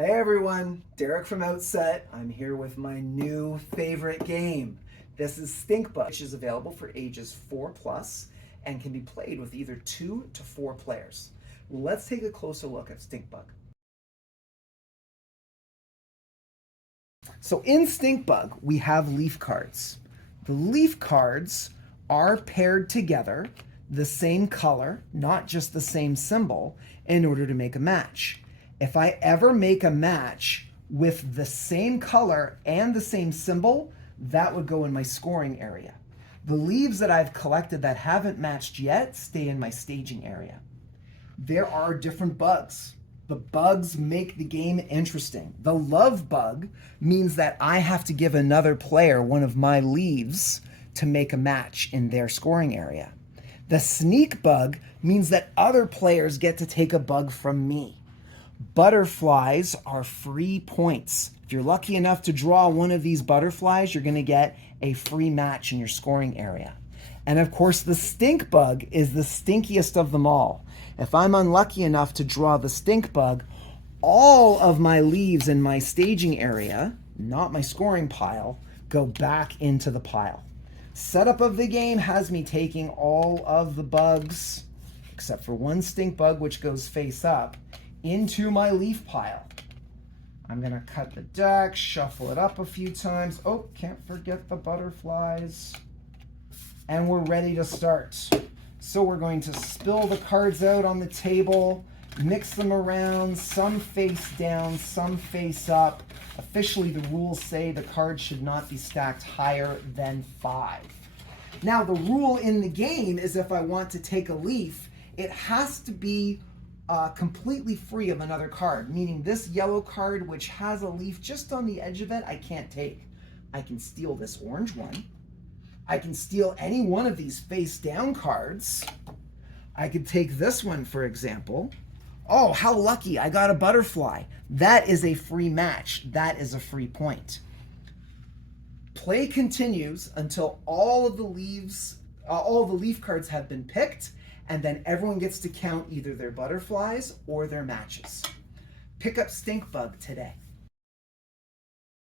Hey everyone, Derek from Outset. I'm here with my new favorite game. This is Stink Bug, which is available for ages 4 plus and can be played with either 2 to 4 players. Let's take a closer look at Stink Bug. So in Stink Bug, we have leaf cards. The leaf cards are paired together, the same color, not just the same symbol, in order to make a match. If I ever make a match with the same color and the same symbol, that would go in my scoring area. The leaves that I've collected that haven't matched yet stay in my staging area. There are different bugs. The bugs make the game interesting. The love bug means that I have to give another player one of my leaves to make a match in their scoring area. The sneak bug means that other players get to take a bug from me. Butterflies are free points. If you're lucky enough to draw one of these butterflies, you're going to get a free match in your scoring area. And of course, the stink bug is the stinkiest of them all. If I'm unlucky enough to draw the stink bug, all of my leaves in my staging area, not my scoring pile, go back into the pile. Setup of the game has me taking all of the bugs, except for one stink bug, which goes face up, into my leaf pile. I'm gonna cut the deck, shuffle it up a few times. Oh, can't forget the butterflies. And we're ready to start. So we're going to spill the cards out on the table, mix them around, some face down, some face up. Officially, the rules say the cards should not be stacked higher than 5. Now, the rule in the game is if I want to take a leaf, it has to be completely free of another card, meaning this yellow card, which has a leaf just on the edge of it, I can't take. I can steal this orange one. I can steal any one of these face down cards. I could take this one, for example. Oh, how lucky, I got a butterfly. That is a free match. That is a free point. Play continues until all of the leaf cards have been picked, and then everyone gets to count either their butterflies or their matches. Pick up Stink Bug today.